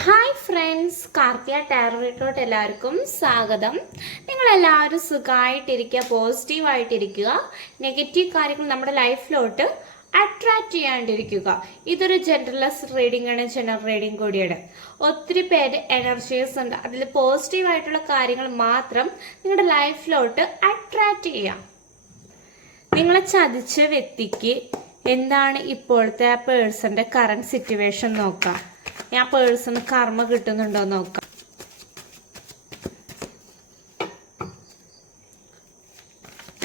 Hi friends, കാർത്തിയ ടാരോട്ടിലോട്ട് എല്ലാവർക്കും സ്വാഗതം. നിങ്ങളെല്ലാവരും സുഖമായിട്ടിരിക്കുക, പോസിറ്റീവായിട്ടിരിക്കുക, നെഗറ്റീവ് കാര്യങ്ങൾ നമ്മുടെ ലൈഫിലോട്ട് അട്രാക്റ്റ് ചെയ്യാണ്ടിരിക്കുക. ഇതൊരു ജനറൽലെസ് റീഡിംഗ് ആണ്, ജനറൽ റീഡിംഗ് കൂടിയാണ്. ഒത്തിരി പേര് എനർജീസ് ഉണ്ട്, അതിൽ പോസിറ്റീവായിട്ടുള്ള കാര്യങ്ങൾ മാത്രം നിങ്ങളുടെ ലൈഫിലോട്ട് അട്രാക്റ്റ് ചെയ്യാം. നിങ്ങളെ ചതിച്ച വ്യക്തിക്ക് എന്താണ് ഇപ്പോഴത്തെ ആ പേഴ്സന്റെ കറണ്ട് സിറ്റുവേഷൻ നോക്കാം. ആ പേഴ്സണ് കർമ്മ കിട്ടുന്നുണ്ടോ നോക്കാം.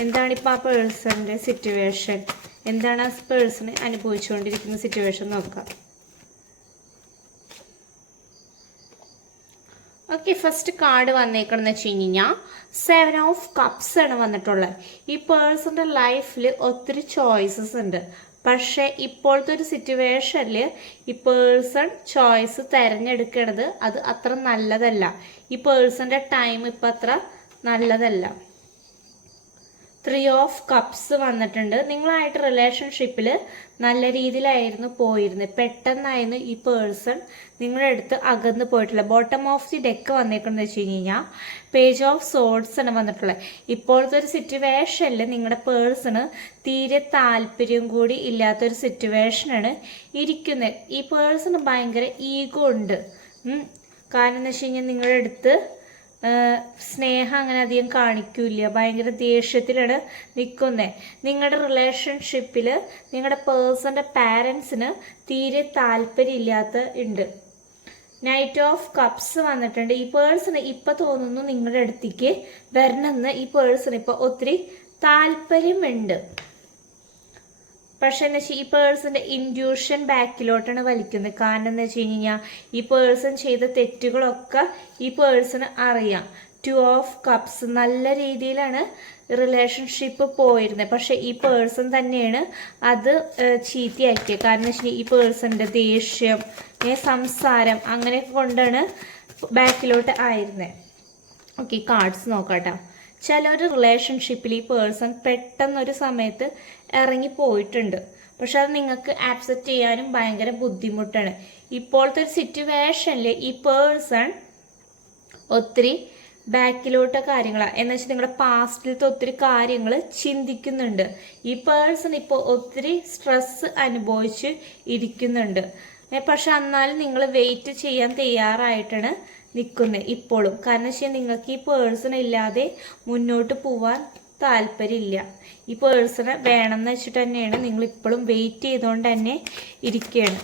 എന്താണ് ഇപ്പൊ ആ പേഴ്സന്റെ സിറ്റുവേഷൻ, എന്താണ് ആ പേഴ്സൺ അനുഭവിച്ചുകൊണ്ടിരിക്കുന്ന സിറ്റുവേഷൻ നോക്കാം. ഓക്കെ, ഫസ്റ്റ് കാർഡ് വന്നേക്കണെന്ന് വെച്ച് കഴിഞ്ഞാൽ 7 ഓഫ് കപ്സ് ആണ് വന്നിട്ടുള്ളത്. ഈ പേഴ്സന്റെ ലൈഫിൽ ഒത്തിരി ചോയ്സസ് ഉണ്ട്. പക്ഷേ ഇപ്പോഴത്തെ ഒരു സിറ്റുവേഷനിൽ ഈ പേഴ്സൺ ചോയ്സ് തിരഞ്ഞെടുക്കണത് അത് അത്ര നല്ലതല്ല. ഈ പേഴ്സന്റെ ടൈം ഇപ്പം അത്ര നല്ലതല്ല. 3 ഓഫ് കപ്സ് വന്നിട്ടുണ്ട്. നിങ്ങളായിട്ട് റിലേഷൻഷിപ്പിൽ നല്ല രീതിയിലായിരുന്നു പോയിരുന്നത്. പെട്ടെന്നായിരുന്നു ഈ പേഴ്സൺ നിങ്ങളുടെ അടുത്ത് അകന്ന് പോയിട്ടുള്ള. ബോട്ടം ഓഫ് ദി ഡെക്ക് വന്നേക്കുന്നത് വെച്ച് കഴിഞ്ഞാൽ പേജ് ഓഫ് സോഡ്സ് ആണ് വന്നിട്ടുള്ളത്. ഇപ്പോഴത്തെ ഒരു സിറ്റുവേഷനിൽ നിങ്ങളുടെ പേഴ്സണ് തീരെ താല്പര്യം കൂടി ഇല്ലാത്തൊരു സിറ്റുവേഷനാണ് ഇരിക്കുന്നത്. ഈ പേഴ്സണ് ഭയങ്കര ഈഗോ ഉണ്ട്. കാരണം എന്ന് വെച്ച് കഴിഞ്ഞാൽ നിങ്ങളുടെ അടുത്ത് സ്നേഹം അങ്ങനെ അധികം കാണിക്കൂല, ഭയങ്കര ദേഷ്യത്തിലാണ് നിൽക്കുന്നത്. നിങ്ങളുടെ റിലേഷൻഷിപ്പിൽ നിങ്ങളുടെ പേഴ്സന്റെ പാരൻസിന് തീരെ താല്പര്യമില്ലാത്ത ഉണ്ട്. നൈറ്റ് ഓഫ് കപ്സ് വന്നിട്ടുണ്ട്. ഈ പേഴ്സണ് ഇപ്പൊ തോന്നുന്നു നിങ്ങളുടെ അടുത്തേക്ക് വരണമെന്ന് ഈ പേഴ്സണ് ഇപ്പൊ ഒത്തിരി താല്പര്യമുണ്ട്. പക്ഷെ എന്ന് വെച്ചാൽ ഈ പേഴ്സന്റെ ഇൻഡ്യൂഷൻ ബാക്കിലോട്ടാണ് വലിക്കുന്നത്. കാരണം എന്ന് വെച്ച് കഴിഞ്ഞാൽ ഈ പേഴ്സൺ ചെയ്ത തെറ്റുകളൊക്കെ ഈ പേഴ്സണ് അറിയാം. 2 ഓഫ് കപ്സ് നല്ല രീതിയിലാണ് റിലേഷൻഷിപ്പ് പോയിരുന്നത്. പക്ഷെ ഈ പേഴ്സൺ തന്നെയാണ് അത് ചീത്തയാക്കിയത്. കാരണം എന്ന് വെച്ചാൽ ഈ പേഴ്സന്റെ ദേഷ്യം, സംസാരം അങ്ങനെ കൊണ്ടാണ് ബാക്കിലോട്ട് ആയിരുന്നത്. Okay, cards നോക്കാട്ടോ. ചിലൊരു റിലേഷൻഷിപ്പിൽ ഈ പേഴ്സൺ പെട്ടെന്നൊരു സമയത്ത് ഇറങ്ങിപ്പോയിട്ടുണ്ട്. പക്ഷെ അത് നിങ്ങൾക്ക് ആക്സെപ്റ്റ് ചെയ്യാനും ഭയങ്കര ബുദ്ധിമുട്ടാണ്. ഇപ്പോഴത്തെ ഒരു സിറ്റുവേഷനിൽ ഈ പേഴ്സൺ ഒത്തിരി ബാക്കിലോട്ട് കാര്യങ്ങളാണ് എന്ന് വെച്ചാൽ നിങ്ങളുടെ പാസ്റ്റിലത്തെ ഒത്തിരി കാര്യങ്ങൾ ചിന്തിക്കുന്നുണ്ട്. ഈ പേഴ്സൺ ഇപ്പോൾ ഒത്തിരി സ്ട്രെസ് അനുഭവിച്ച് ഇരിക്കുന്നുണ്ട്. പക്ഷെ എന്നാലും നിങ്ങൾ വെയിറ്റ് ചെയ്യാൻ തയ്യാറായിട്ടാണ് നിൽക്കുന്നത് ഇപ്പോഴും. കാരണം വെച്ചാൽ നിങ്ങൾക്ക് ഈ പേഴ്സൺ ഇല്ലാതെ മുന്നോട്ട് പോവാൻ താല്പര്യമില്ല. ഈ പേഴ്സണെ വേണമെന്ന് വെച്ചിട്ട് തന്നെയാണ് നിങ്ങൾ ഇപ്പോഴും വെയിറ്റ് ചെയ്തുകൊണ്ട് തന്നെ ഇരിക്കുകയാണ്.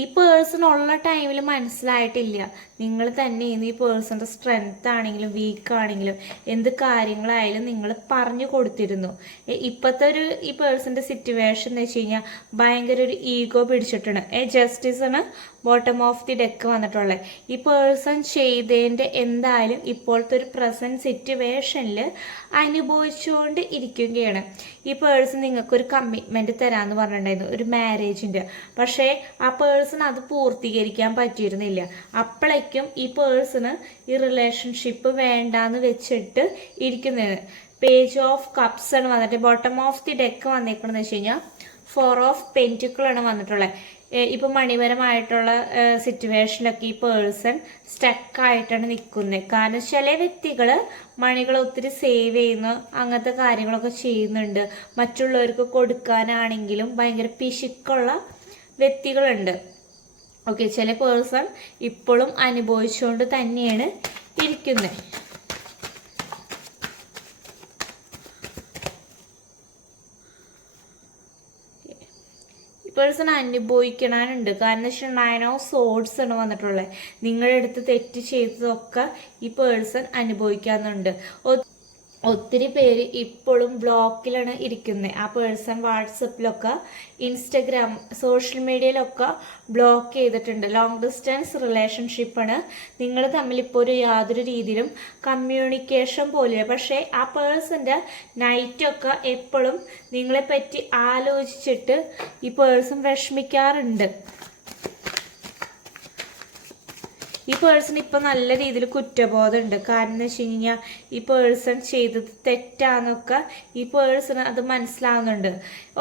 ഈ പേഴ്സൺ ഉള്ള ടൈമിൽ മനസ്സിലായിട്ടില്ല നിങ്ങൾ തന്നെ ഈ പേഴ്സന്റെ സ്ട്രെങ്ത് ആണെങ്കിലും വീക്ക് ആണെങ്കിലും എന്ത് കാര്യങ്ങളായാലും നിങ്ങൾ പറഞ്ഞു കൊടുത്തിരുന്നു. ഇപ്പോഴത്തെ ഒരു ഈ പേഴ്സന്റെ സിറ്റുവേഷൻ എന്ന് വെച്ച് കഴിഞ്ഞാൽ ഭയങ്കര ഒരു ഈഗോ പിടിച്ചിട്ടാണ്. ജസ്റ്റിസ് ആണ് ബോട്ടം ഓഫ് ദി ഡെക്ക് വന്നിട്ടുള്ളത്. ഈ പേഴ്സൺ ചെയ്തതിൻ്റെ എന്തായാലും ഇപ്പോഴത്തെ ഒരു പ്രസന്റ് സിറ്റുവേഷനിൽ അനുഭവിച്ചുകൊണ്ട് ഇരിക്കുകയാണ്. ഈ പേഴ്സൺ നിങ്ങൾക്കൊരു കമ്മിറ്റ്മെന്റ് തരാമെന്ന് പറഞ്ഞിട്ടുണ്ടായിരുന്നു, ഒരു മാരേജിന്റെ. പക്ഷേ ആ പേഴ്സൺ അത് പൂർത്തീകരിക്കാൻ പറ്റിയിരുന്നില്ല. അപ്പോഴേക്കും ഈ പേഴ്സണ് ഈ റിലേഷൻഷിപ്പ് വേണ്ടാന്ന് വെച്ചിട്ട് ഇരിക്കുന്നത്. പേജ് ഓഫ് കപ്സ് ആണ് വന്നിട്ട് ബോട്ടം ഓഫ് ദി ഡെക്ക് വന്നേക്കണെന്ന് വെച്ച് കഴിഞ്ഞാൽ 4 ഓഫ് പെന്റിക്കിൾ ആണ് വന്നിട്ടുള്ളത്. ഇപ്പൊ മണിപരമായിട്ടുള്ള സിറ്റുവേഷനിലൊക്കെ ഈ പേഴ്സൺ സ്റ്റക്കായിട്ടാണ് നിൽക്കുന്നത്. കാരണം ചില വ്യക്തികൾ മണികൾ ഒത്തിരി സേവ് ചെയ്യുന്നു, അങ്ങനത്തെ കാര്യങ്ങളൊക്കെ ചെയ്യുന്നുണ്ട്. മറ്റുള്ളവർക്ക് കൊടുക്കാനാണെങ്കിലും ഭയങ്കര പിശുക്കുള്ള വ്യക്തികളുണ്ട്. ഓക്കെ, ചില പേഴ്സൺ ഇപ്പോഴും അനുഭവിച്ചുകൊണ്ട് തന്നെയാണ് ഇരിക്കുന്നത്. പേഴ്സൺ അനുഭവിക്കണാനുണ്ട്. കാരണം വെച്ചാൽ 9 ഓഫ് സോഡ്സ് ആണ് വന്നിട്ടുള്ളത്. നിങ്ങളുടെ അടുത്ത് തെറ്റ് ചെയ്തതൊക്കെ ഈ പേഴ്സൺ അനുഭവിക്കാനുണ്ട്. ഒത്തിരി പേര് ഇപ്പോഴും ബ്ലോക്കിലാണ് ഇരിക്കുന്നത്. ആ പേഴ്സൺ വാട്സപ്പിലൊക്കെ ഇൻസ്റ്റഗ്രാം സോഷ്യൽ മീഡിയയിലൊക്കെ ബ്ലോക്ക് ചെയ്തിട്ടുണ്ട്. ലോങ് ഡിസ്റ്റൻസ് റിലേഷൻഷിപ്പാണ്. നിങ്ങൾ തമ്മിൽ ഇപ്പോൾ ഒരു യാതൊരു രീതിയിലും കമ്മ്യൂണിക്കേഷൻ പോലില്ല. പക്ഷേ ആ പേഴ്സൻ്റെ നൈറ്റൊക്കെ എപ്പോഴും നിങ്ങളെപ്പറ്റി ആലോചിച്ചിട്ട് ഈ പേഴ്സൺ വിഷമിക്കാറുണ്ട്. ഈ പേഴ്സൺ ഇപ്പം നല്ല രീതിയിൽ കുറ്റബോധമുണ്ട്. കാരണം എന്ന് വെച്ച് കഴിഞ്ഞാൽ ഈ പേഴ്സൺ ചെയ്തത് തെറ്റാന്നൊക്കെ ഈ പേഴ്സണ് അത് മനസ്സിലാവുന്നുണ്ട്.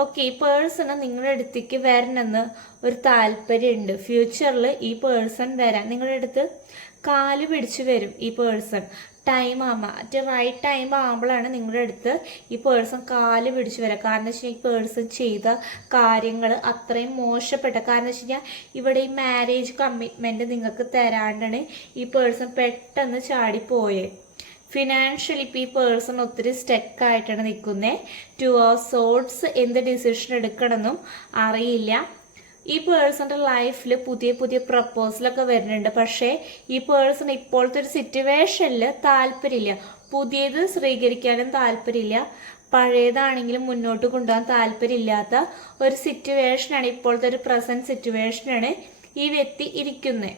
ഓക്കെ, ഈ പേഴ്സണ് നിങ്ങളുടെ അടുത്തേക്ക് വരണമെന്ന് ഒരു താല്പര്യമുണ്ട്. ഫ്യൂച്ചറിൽ ഈ പേഴ്സൺ വരാൻ നിങ്ങളുടെ അടുത്ത് കാല് പിടിച്ച് വരും. ഈ പേഴ്സൺ ടൈം ആകുമ്പോൾ റൈറ്റ് ടൈം ആകുമ്പോഴാണ് നിങ്ങളുടെ അടുത്ത് ഈ പേഴ്സൺ കാല് പിടിച്ച് വരിക. കാരണം വെച്ച് കഴിഞ്ഞാൽ ഈ പേഴ്സൺ ചെയ്ത കാര്യങ്ങൾ അത്രയും മോശപ്പെട്ട, കാരണം വെച്ച് കഴിഞ്ഞാൽ ഇവിടെ ഈ മാരേജ് കമ്മിറ്റ്മെൻറ്റ് നിങ്ങൾക്ക് തരാണ്ടാണ് ഈ പേഴ്സൺ പെട്ടെന്ന് ചാടിപ്പോയേ. ഫിനാൻഷ്യലി ഇപ്പോൾ ഈ പേഴ്സൺ ഒത്തിരി സ്റ്റക്കായിട്ടാണ് നിൽക്കുന്നത്. 2 of Swords എന്ത് ഡിസിഷൻ എടുക്കണമെന്നും അറിയില്ല. ഈ പേഴ്സൻ്റെ ലൈഫിൽ പുതിയ പുതിയ പ്രപ്പോസലൊക്കെ വരുന്നുണ്ട്. പക്ഷേ ഈ പേഴ്സൺ ഇപ്പോഴത്തെ ഒരു സിറ്റുവേഷനിൽ താല്പര്യമില്ല. പുതിയത് സ്വീകരിക്കാനും താല്പര്യമില്ല. പഴയതാണെങ്കിലും മുന്നോട്ട് കൊണ്ടുപോകാൻ താല്പര്യമില്ലാത്ത ഒരു സിറ്റുവേഷനാണ്, ഇപ്പോഴത്തെ ഒരു പ്രസൻറ്റ് സിറ്റുവേഷനാണ് ഈ വ്യക്തി ഇരിക്കുന്നത്.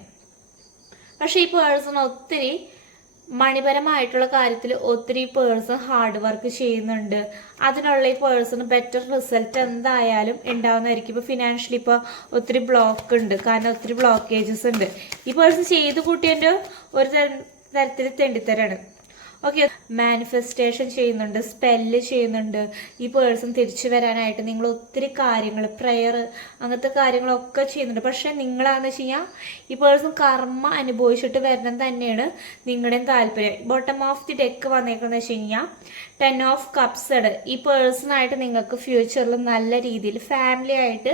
പക്ഷേ ഈ പേഴ്സൺ ഒത്തിരി മണിപരമായിട്ടുള്ള കാര്യത്തിൽ ഒത്തിരി പേഴ്സൺ ഹാർഡ് വർക്ക് ചെയ്യുന്നുണ്ട്. അതിനുള്ള ഈ പേഴ്സണ് ബെറ്റർ റിസൾട്ട് എന്തായാലും ഉണ്ടാവുന്നതായിരിക്കും. ഇപ്പോൾ ഫിനാൻഷ്യലി ഇപ്പോൾ ഒത്തിരി ബ്ലോക്ക് ഉണ്ട്, കാരണം ഒത്തിരി ബ്ലോക്കേജസ് ഉണ്ട്. ഈ പേഴ്സൺ ചെയ്ത് കൂട്ടിയതിൻ്റെ ഒരു തരത്തിൽ തെണ്ടിത്തരാണ്. ഓക്കെ, മാനിഫെസ്റ്റേഷൻ ചെയ്യുന്നുണ്ട്, സ്പെല്ല് ചെയ്യുന്നുണ്ട്. ഈ പേഴ്സൺ തിരിച്ചു വരാനായിട്ട് നിങ്ങൾ ഒത്തിരി കാര്യങ്ങൾ, പ്രെയർ, അങ്ങനത്തെ കാര്യങ്ങളൊക്കെ ചെയ്യുന്നുണ്ട്. പക്ഷെ നിങ്ങളാന്ന് വെച്ച് കഴിഞ്ഞാൽ ഈ പേഴ്സൺ കർമ്മ അനുഭവിച്ചിട്ട് വരണം തന്നെയാണ് നിങ്ങളുടെയും താല്പര്യം. ബോട്ടം ഓഫ് ദി ഡെക്ക് വന്നേക്കുന്നത് വെച്ച് കഴിഞ്ഞാൽ 10 of Cups. ഈ പേഴ്സണായിട്ട് നിങ്ങൾക്ക് ഫ്യൂച്ചറിൽ നല്ല രീതിയിൽ ഫാമിലി ആയിട്ട്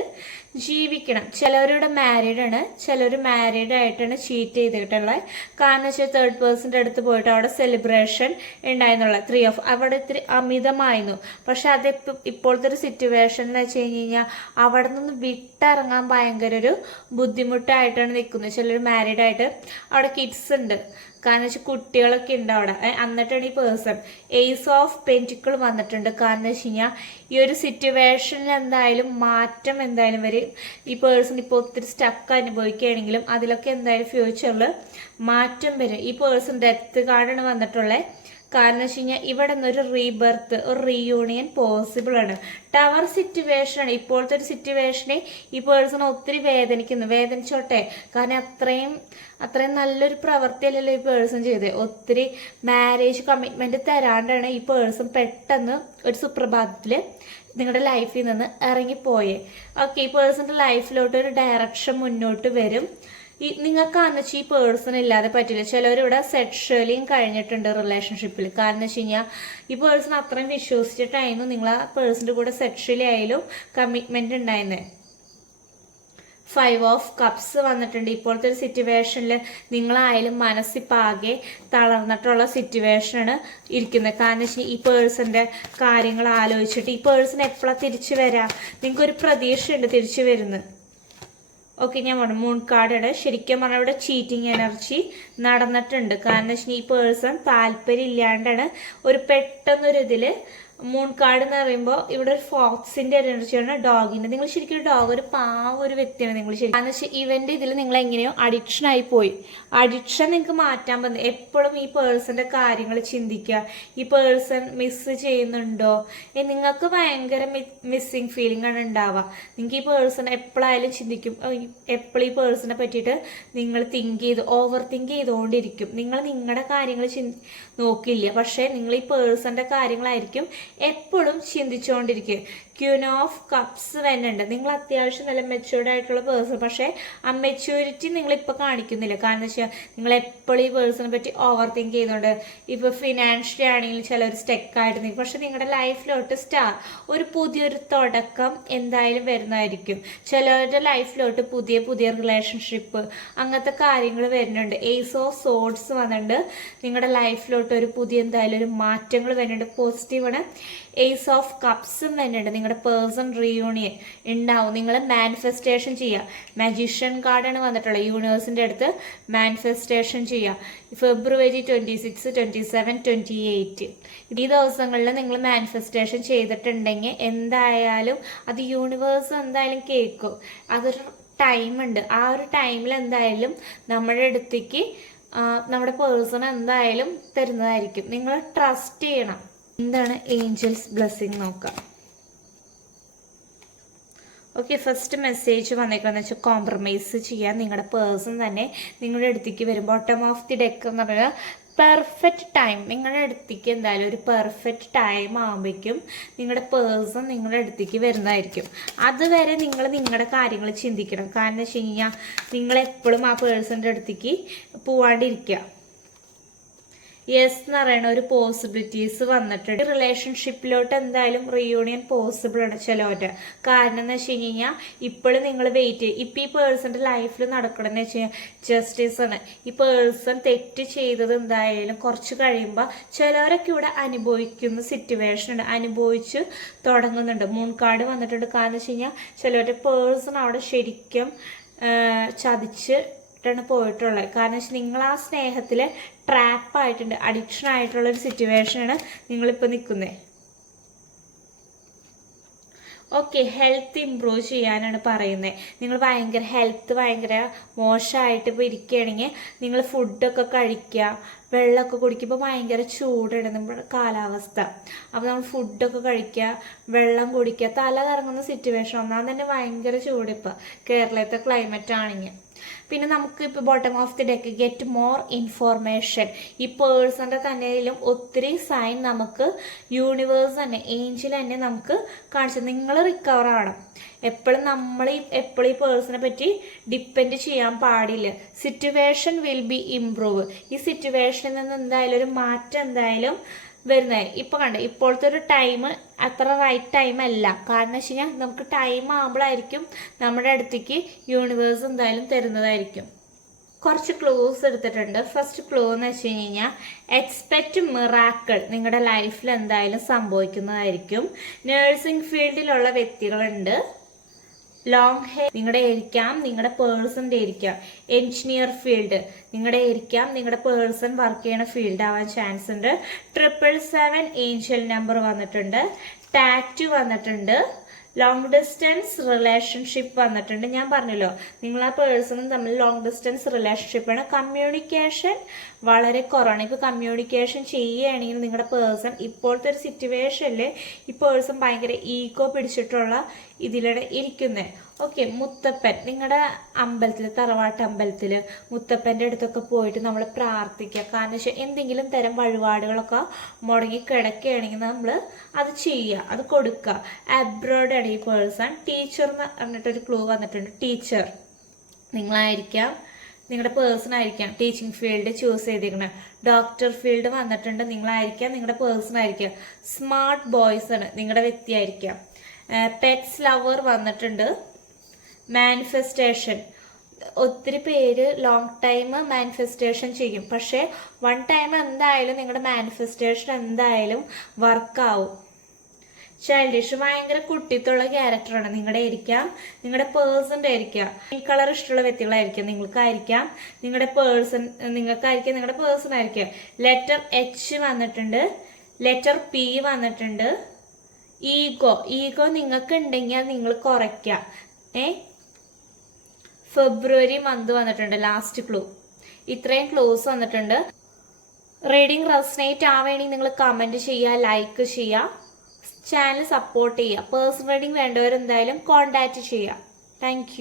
ജീവിക്കണം. ചിലവരുടെ മാരീഡ് ആണ്, ചിലർ മാരീഡ് ആയിട്ടാണ് ചീറ്റ് ചെയ്തിട്ടുള്ളത്. കാരണം വെച്ചാൽ 3rd പേഴ്സൻ്റെ അടുത്ത് പോയിട്ട് അവിടെ സെലിബ്രേഷൻ ഉണ്ടായിരുന്നുള്ള 3 of അവിടെ ഇത്തിരി അമിതമായിരുന്നു. പക്ഷെ അത് ഇപ്പോഴത്തെ ഒരു സിറ്റുവേഷൻ എന്ന് വെച്ച് കഴിഞ്ഞാൽ അവിടെ നിന്ന് വിട്ടിറങ്ങാൻ ഭയങ്കര ഒരു ബുദ്ധിമുട്ടായിട്ടാണ് നിൽക്കുന്നത്. ചിലർ മാരീഡ് ആയിട്ട് അവിടെ കിഡ്സ് ഉണ്ട്, കാരണം വെച്ചാൽ കുട്ടികളൊക്കെ ഉണ്ട് അവിടെ. എന്നിട്ടാണ് ഈ പേഴ്സൺ Ace of Pentacles വന്നിട്ടുണ്ട്. കാരണം വെച്ച് കഴിഞ്ഞാൽ ഈ ഒരു സിറ്റുവേഷനിൽ എന്തായാലും മാറ്റം എന്തായാലും വരും. ഈ പേഴ്സൺ ഇപ്പോൾ ഒത്തിരി സ്റ്റക്ക് അനുഭവിക്കുകയാണെങ്കിലും അതിലൊക്കെ എന്തായാലും ഫ്യൂച്ചറിൽ മാറ്റം വരും. ഈ പേഴ്സൺ ഡെത്ത് കാർഡാണ് വന്നിട്ടുള്ളത്. കാരണം വെച്ച് കഴിഞ്ഞാൽ ഇവിടെ നിന്നൊരു റീബർത്ത്, ഒരു റീയൂണിയൻ പോസിബിൾ ആണ്. ടവർ സിറ്റുവേഷനാണ് ഇപ്പോഴത്തെ ഒരു സിറ്റുവേഷനെ ഈ പേഴ്സൺ ഒത്തിരി വേദനിച്ചോട്ടെ. കാരണം അത്രയും നല്ലൊരു പ്രവൃത്തിയല്ലല്ലോ ഈ പേഴ്സൺ ചെയ്തത്. ഒത്തിരി മാരേജ് കമ്മിറ്റ്മെന്റ് തരാണ്ടാണ് ഈ പേഴ്സൺ പെട്ടെന്ന് ഒരു സുപ്രഭാതത്തിൽ നിങ്ങളുടെ ലൈഫിൽ നിന്ന് ഇറങ്ങിപ്പോയേ. ഓക്കെ, ഈ പേഴ്സന്റെ ലൈഫിലോട്ട് ഒരു ഡയറക്ഷൻ മുന്നോട്ട് വരും. നിങ്ങൾക്കാന്ന് വെച്ചാൽ ഈ പേഴ്സൺ ഇല്ലാതെ പറ്റില്ല. ചിലവരിവിടെ സെക്ഷലിയും കഴിഞ്ഞിട്ടുണ്ട് റിലേഷൻഷിപ്പിൽ. കാരണം വെച്ച് കഴിഞ്ഞാൽ ഈ പേഴ്സൺ അത്രയും വിശ്വസിച്ചിട്ടായിരുന്നു നിങ്ങൾ ആ പേഴ്സൻ്റെ കൂടെ സെക്ഷലി ആയാലും കമ്മിറ്റ്മെന്റ് ഉണ്ടായിരുന്നത്. 5 of Cups വന്നിട്ടുണ്ട്. ഇപ്പോഴത്തെ ഒരു സിറ്റുവേഷനിൽ നിങ്ങളായാലും മനസ്സിപ്പാകെ തളർന്നിട്ടുള്ള സിറ്റുവേഷനാണ് ഇരിക്കുന്നത്. കാരണം വെച്ചാൽ ഈ പേഴ്സൻ്റെ കാര്യങ്ങൾ ആലോചിച്ചിട്ട് ഈ പേഴ്സൺ എപ്പോഴാണ് തിരിച്ചു വരാം, നിങ്ങൾക്കൊരു പ്രതീക്ഷയുണ്ട് തിരിച്ചു വരുന്നത്. ഓക്കെ, ഞാൻ പറഞ്ഞു മൂൺ കാർഡാണ്. ശരിക്കും പറഞ്ഞാൽ ഇവിടെ ചീറ്റിംഗ് എനർജി നടന്നിട്ടുണ്ട്. കാരണം വെച്ചാൽ ഈ പേഴ്സൺ താല്പര്യം ഇല്ലാണ്ടാണ് ഒരു പെട്ടെന്നൊരു ഇതിൽ മൂൺ കാർഡ് എന്ന് പറയുമ്പോൾ ഇവിടെ ഒരു ഫോക്സിന്റെ എനർജിയാണ്, ഡോഗിന്റെ. നിങ്ങൾ ശരിക്കും ഒരു ഡോഗ്, ഒരു പാവ ഒരു വ്യക്തിയാണ് നിങ്ങൾ ശരിക്കും. എന്ന് വെച്ചാൽ ഇവന്റെ ഇതിൽ നിങ്ങൾ എങ്ങനെയോ അഡിക്ഷൻ ആയി പോയി. അഡിക്ഷൻ നിങ്ങൾക്ക് മാറ്റാൻ പറ്റും. എപ്പോഴും ഈ പേഴ്സന്റെ കാര്യങ്ങൾ ചിന്തിക്കുക. ഈ പേഴ്സൺ മിസ് ചെയ്യുന്നുണ്ടോ, നിങ്ങൾക്ക് ഭയങ്കര മിസ്സിങ് ഫീലിംഗ് ആണ് ഉണ്ടാവുക. നിങ്ങൾക്ക് ഈ പേഴ്സൺ എപ്പോഴായാലും ചിന്തിക്കും. എപ്പോഴും ഈ പേഴ്സണെ പറ്റിയിട്ട് നിങ്ങൾ ഓവർ തിങ്ക് ചെയ്തുകൊണ്ടിരിക്കും. നിങ്ങൾ നിങ്ങളുടെ കാര്യങ്ങൾ നോക്കില്ല, പക്ഷേ നിങ്ങൾ ഈ പേഴ്സന്റെ കാര്യങ്ങളായിരിക്കും എപ്പോഴും ചിന്തിച്ചുകൊണ്ടിരിക്കുക. ക്യൂൻ ഓഫ് കപ്സ് വരുന്നുണ്ട്. നിങ്ങൾ അത്യാവശ്യം നല്ല മെച്യൂർഡ് ആയിട്ടുള്ള പേഴ്സൺ, പക്ഷേ ആ മെച്യൂരിറ്റി നിങ്ങളിപ്പോൾ കാണിക്കുന്നില്ല. കാരണം വെച്ചാൽ നിങ്ങൾ എപ്പോഴും ഈ പേഴ്സണെ പറ്റി ഓവർ തിങ്ക് ചെയ്തുകൊണ്ട് ഇപ്പോൾ ഫിനാൻഷ്യലി ആണെങ്കിലും ചിലർ സ്റ്റെക്കായിട്ട് നിൽക്കും. പക്ഷെ നിങ്ങളുടെ ലൈഫിലോട്ട് ഒരു പുതിയൊരു തുടക്കം എന്തായാലും വരുന്നതായിരിക്കും. ചിലരുടെ ലൈഫിലോട്ട് പുതിയ റിലേഷൻഷിപ്പ് അങ്ങനത്തെ കാര്യങ്ങൾ വരുന്നുണ്ട്. Ace of Swords വന്നിട്ടുണ്ട്. നിങ്ങളുടെ ലൈഫിലോട്ട് ഒരു പുതിയ എന്തായാലും ഒരു മാറ്റങ്ങൾ വരുന്നുണ്ട്, പോസിറ്റീവാണ്. Ace of Cups വരുന്നുണ്ട്. നിങ്ങളുടെ പേഴ്സൺ റീയൂണിയൻ ഉണ്ടാവും. നിങ്ങൾ മാനിഫെസ്റ്റേഷൻ ചെയ്യുക. മാജിഷ്യൻ കാർഡാണ് വന്നിട്ടുള്ളത്. യൂണിവേഴ്സിൻ്റെ അടുത്ത് മാനിഫെസ്റ്റേഷൻ ചെയ്യുക. February 26, 27, 28 ഈ ദിവസങ്ങളിൽ നിങ്ങൾ മാനിഫെസ്റ്റേഷൻ ചെയ്തിട്ടുണ്ടെങ്കിൽ എന്തായാലും അത് യൂണിവേഴ്സ് എന്തായാലും കേൾക്കും. അതൊരു ടൈമുണ്ട്. ആ ഒരു ടൈമിൽ എന്തായാലും നമ്മുടെ അടുത്തേക്ക് നമ്മുടെ പേഴ്സൺ എന്തായാലും തരുന്നതായിരിക്കും. നിങ്ങൾ ട്രസ്റ്റ് ചെയ്യണം. എന്താണ് ഏഞ്ചൽസ് ബ്ലെസ്സിങ് നോക്കാം. ഓക്കെ, ഫസ്റ്റ് മെസ്സേജ് വന്നേക്കാന്ന് വെച്ചാൽ കോംപ്രമൈസ് ചെയ്യാൻ നിങ്ങളുടെ പേഴ്സൺ തന്നെ നിങ്ങളുടെ അടുത്തേക്ക് വരും. ബോട്ടം ഓഫ് ദി ഡെക്ക് എന്ന് പറഞ്ഞാൽ പെർഫെക്റ്റ് ടൈം. നിങ്ങളുടെ അടുത്തേക്ക് എന്തായാലും ഒരു പെർഫെക്റ്റ് ടൈം ആകുമ്പോഴേക്കും നിങ്ങളുടെ പേഴ്സൺ നിങ്ങളുടെ അടുത്തേക്ക് വരുന്നതായിരിക്കും. അതുവരെ നിങ്ങൾ നിങ്ങളുടെ കാര്യങ്ങൾ ചിന്തിക്കണം. കാരണം എന്ന് വെച്ച് കഴിഞ്ഞാൽ നിങ്ങളെപ്പോഴും ആ പേഴ്സണിൻ്റെ അടുത്തേക്ക് പോവാണ്ടിരിക്കുക. യെസ് എന്ന് പറയുന്ന ഒരു പോസിബിലിറ്റീസ് വന്നിട്ടുണ്ട്. റിലേഷൻഷിപ്പിലോട്ട് എന്തായാലും റീയൂണിയൻ പോസിബിൾ ആണ് ചിലവരുടെ. കാരണം എന്ന് വെച്ച് കഴിഞ്ഞാൽ ഇപ്പോഴും നിങ്ങൾ വെയിറ്റ് ചെയ്യും. ഇപ്പം ഈ പേഴ്സൻ്റെ ലൈഫിൽ നടക്കണമെന്ന് വെച്ച് കഴിഞ്ഞാൽ ജസ്റ്റിസ് ആണ്. ഈ പേഴ്സൺ തെറ്റ് ചെയ്തത് എന്തായാലും കുറച്ച് കഴിയുമ്പോൾ ചിലവരൊക്കെ ഇവിടെ അനുഭവിക്കുന്ന സിറ്റുവേഷൻ ഉണ്ട്, അനുഭവിച്ച് തുടങ്ങുന്നുണ്ട്. മൂൺകാർഡ് വന്നിട്ടുണ്ട്. കാരണം വെച്ച് കഴിഞ്ഞാൽ ചിലവരുടെ പേഴ്സൺ അവിടെ ശരിക്കും ചതിച്ച് പോയിട്ടുള്ളത്. കാരണം വെച്ചാൽ നിങ്ങൾ ആ സ്നേഹത്തിൽ ട്രാപ്പായിട്ടുണ്ട്, അഡിക്ഷൻ ആയിട്ടുള്ള ഒരു സിറ്റുവേഷനാണ് നിങ്ങളിപ്പോൾ നിൽക്കുന്നത്. ഓക്കെ, ഹെൽത്ത് ഇമ്പ്രൂവ് ചെയ്യാനാണ് പറയുന്നത്. നിങ്ങൾ ഹെൽത്ത് ഭയങ്കര മോശമായിട്ട് ഇപ്പോൾ ഇരിക്കുകയാണെങ്കിൽ നിങ്ങൾ ഫുഡൊക്കെ കഴിക്കുക, വെള്ളമൊക്കെ കുടിക്കുമ്പോൾ ഭയങ്കര ചൂടാണ് നമ്മുടെ കാലാവസ്ഥ. അപ്പോൾ നമ്മൾ ഫുഡൊക്കെ കഴിക്കുക, വെള്ളം കുടിക്കുക. തല കറങ്ങുന്ന സിറ്റുവേഷൻ ഒന്നാം തന്നെ ഭയങ്കര ചൂടിപ്പോൾ കേരളത്തെ ക്ലൈമറ്റ് ആണെങ്കിൽ. പിന്നെ നമുക്ക് ഇപ്പോൾ bottom of the deck get more information. ഈ പേഴ്സണിൻ്റെ തന്നെയിലും ഒത്തിരി സൈൻ നമുക്ക് യൂണിവേഴ്സ് തന്നെ, ഏഞ്ചൽ തന്നെ നമുക്ക് കാണിച്ചു. നിങ്ങൾ റിക്കവർ ആവണം. എപ്പോഴും ഈ പേഴ്സണെ പറ്റി ഡിപ്പെൻഡ് ചെയ്യാൻ പാടില്ല. Situation will be improve. ഈ സിറ്റുവേഷനിൽ നിന്ന് എന്തായാലും ഒരു മാറ്റം എന്തായാലും വരുന്നത്. ഇപ്പൊ കണ്ട ഇപ്പോഴത്തെ ഒരു ടൈം അത്ര റൈറ്റ് ടൈം അല്ല. കാരണം വെച്ച് കഴിഞ്ഞാൽ നമുക്ക് ടൈം ആകുമ്പോഴായിരിക്കും നമ്മുടെ അടുത്തേക്ക് യൂണിവേഴ്സ് എന്തായാലും തരുന്നതായിരിക്കും. കുറച്ച് ക്ലൂസ് എടുത്തിട്ടുണ്ട്. ഫസ്റ്റ് ക്ലൂ എന്ന് വെച്ച് കഴിഞ്ഞാൽ എക്സ്പെക്റ്റ് മിറാക്കിൾ നിങ്ങളുടെ ലൈഫിൽ എന്തായാലും സംഭവിക്കുന്നതായിരിക്കും. നേഴ്സിംഗ് ഫീൽഡിലുള്ള വ്യക്തികളുണ്ട്. ലോങ് ഹെയർ നിങ്ങളുടെ ആയിരിക്കാം, നിങ്ങളുടെ പേഴ്സണിൻ്റെ ആയിരിക്കാം. എൻജിനീയർ ഫീൽഡ് നിങ്ങളുടെ ആയിരിക്കാം, നിങ്ങളുടെ പേഴ്സൺ വർക്ക് ചെയ്യുന്ന ഫീൽഡ് ആവാൻ ചാൻസ് ഉണ്ട്. 777 ഏഞ്ചൽ നമ്പർ വന്നിട്ടുണ്ട്. ടാറ്റു വന്നിട്ടുണ്ട്. ലോങ് ഡിസ്റ്റൻസ് റിലേഷൻഷിപ്പ് വന്നിട്ടുണ്ട്. ഞാൻ പറഞ്ഞല്ലോ നിങ്ങൾ ആ പേഴ്സണും തമ്മിൽ ലോങ് ഡിസ്റ്റൻസ് റിലേഷൻഷിപ്പാണ്. കമ്മ്യൂണിക്കേഷൻ വളരെ കുറവാണ്. ഇപ്പോൾ കമ്മ്യൂണിക്കേഷൻ ചെയ്യുകയാണെങ്കിൽ നിങ്ങളുടെ പേഴ്സൺ ഇപ്പോഴത്തെ ഒരു സിറ്റുവേഷനിൽ ഈ പേഴ്സൺ ഭയങ്കര ഈഗോ പിടിച്ചിട്ടുള്ള ഇതിലാണ് ഇരിക്കുന്നത്. ഓക്കെ, മുത്തപ്പൻ നിങ്ങളുടെ അമ്പലത്തിൽ, തറവാട്ട് അമ്പലത്തിൽ മുത്തപ്പൻ്റെ അടുത്തൊക്കെ പോയിട്ട് നമ്മൾ പ്രാർത്ഥിക്കുക. കാരണം വെച്ചാൽ എന്തെങ്കിലും തരം വഴിപാടുകളൊക്കെ മുടങ്ങി കിടക്കുകയാണെങ്കിൽ നമ്മൾ അത് ചെയ്യുക, അത് കൊടുക്കുക. അബ്രോഡാണ് ഈ പേഴ്സൺ. ടീച്ചർ എന്ന് പറഞ്ഞിട്ടൊരു ക്ലൂ വന്നിട്ടുണ്ട്. ടീച്ചർ നിങ്ങളായിരിക്കാം, നിങ്ങളുടെ പേഴ്സൺ ആയിരിക്കാം ടീച്ചിങ് ഫീൽഡ് ചൂസ് ചെയ്തിരിക്കുന്നത്. ഡോക്ടർ ഫീൽഡ് വന്നിട്ടുണ്ട്. നിങ്ങളായിരിക്കാം, നിങ്ങളുടെ പേഴ്സൺ ആയിരിക്കാം. സ്മാർട്ട് ബോയ്സ് ആണ് നിങ്ങളുടെ വ്യക്തിയായിരിക്കാം. പെറ്റ്സ് ലവർ വന്നിട്ടുണ്ട്. മാനിഫെസ്റ്റേഷൻ ഒത്തിരി പേര് ലോങ് ടൈം മാനിഫെസ്റ്റേഷൻ ചെയ്യും. പക്ഷേ വൺ ടൈം എന്തായാലും നിങ്ങളുടെ മാനിഫെസ്റ്റേഷൻ എന്തായാലും വർക്കാവും. ചൈൽഡിഷ് ഭയങ്കര കുട്ടിത്തുള്ള ക്യാരക്ടറാണ്. നിങ്ങളുടെ ആയിരിക്കാം, നിങ്ങളുടെ പേഴ്സൻ്റെ ആയിരിക്കാം. പിങ്ക് കളർ ഇഷ്ടമുള്ള വ്യക്തികളായിരിക്കാം. നിങ്ങൾക്കായിരിക്കാം, നിങ്ങളുടെ പേഴ്സൺ നിങ്ങൾക്കായിരിക്കാം, നിങ്ങളുടെ പേഴ്സൺ ആയിരിക്കാം. ലെറ്റർ എച്ച് വന്നിട്ടുണ്ട്. ലെറ്റർ പി വന്നിട്ടുണ്ട്. ഈഗോ നിങ്ങൾക്ക് ഉണ്ടെങ്കിൽ അത് നിങ്ങൾ കുറയ്ക്കാം. ഫെബ്രുവരി മന്ത് വന്നിട്ടുണ്ട്. Last clue. ഇത്രയും ക്ലൂസ് വന്നിട്ടുണ്ട്. റീഡിംഗ് റെസനേറ്റ് ആവുകയാണെങ്കിൽ നിങ്ങൾ കമൻറ്റ് ചെയ്യുക, ലൈക്ക് ചെയ്യുക, ചാനൽ സപ്പോർട്ട് ചെയ്യുക. പേഴ്സണൽ റീഡിംഗ് വേണ്ടവരെന്തായാലും കോൺടാക്റ്റ് ചെയ്യുക. താങ്ക്